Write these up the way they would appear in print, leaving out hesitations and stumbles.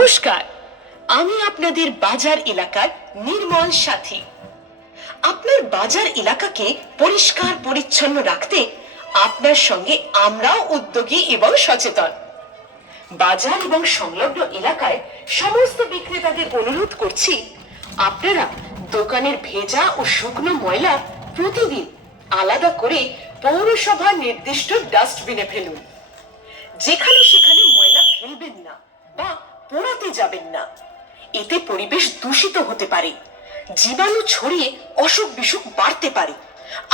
নমস্কার, আমি আপনাদের বাজার এলাকার নির্মল সাথী। আপনার বাজার এলাকাকে পরিষ্কার পরিচ্ছন্ন রাখতে আপনার সঙ্গে আমরাও উদ্যোগী এবং সচেতন। বাজার এবং সংলগ্ন এলাকায় সমস্ত বিক্রেতাদের অনুরোধ করছি, আপনারা দোকানের ভেজা ও শুকনো ময়লা প্রতিদিন আলাদা করে পৌরসভার নির্দিষ্ট ডাস্টবিনে ফেলুন। যেখানে সেখানে ময়লা ফেলবেন না বা পোড়াতে যাবেন না। এতে পরিবেশ দূষিত হতে পারে, জীবাণু ছড়িয়ে অসুখ বিসুখ বাড়তে পারে,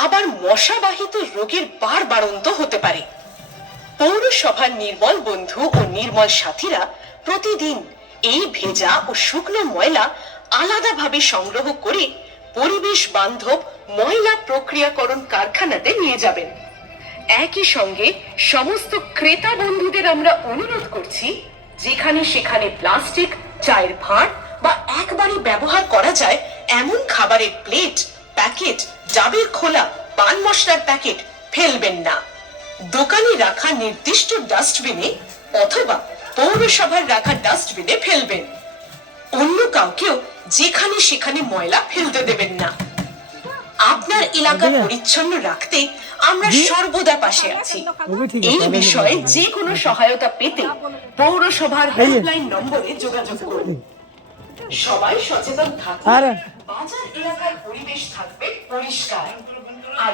আবার মশাবাহিত রোগের বাড়ন্ত হতে পারে। পৌরসভার নির্মল বন্ধু ও নির্মল সাথীরা প্রতিদিন এই ভেজা ও শুকনো ময়লা আলাদাভাবে সংগ্রহ করে পরিবেশ বান্ধব ময়লা প্রক্রিয়াকরণ কারখানাতে নিয়ে যাবেন। একই সঙ্গে সমস্ত ক্রেতা বন্ধুদের আমরা অনুরোধ করছি, যেখানে সেখানে প্লাস্টিক, চায়ের ভাঁড় বা একবারই ব্যবহার করা যায় এমন খাবারের প্লেট, প্যাকেট, ডাবের খোলা, পান মশলার প্যাকেট ফেলবেন না। দোকানে রাখা নির্দিষ্ট ডাস্টবিনে অথবা পৌরসভার রাখা ডাস্টবিনে ফেলবেন। অন্য কাউকেও যেখানে সেখানে ময়লা ফেলতে দেবেন না। আপনার এলাকা পরিচ্ছন্ন রাখতে আমরা সর্বদা পাশে আছি। এই বিষয়ে যে কোনো সহায়তা পেতে পৌরসভার হেল্পলাইন নম্বরে যোগাযোগ করুন। সবাই সচেতন থাকুন, বাজার এলাকার পরিবেশ থাকবে পরিষ্কার, আর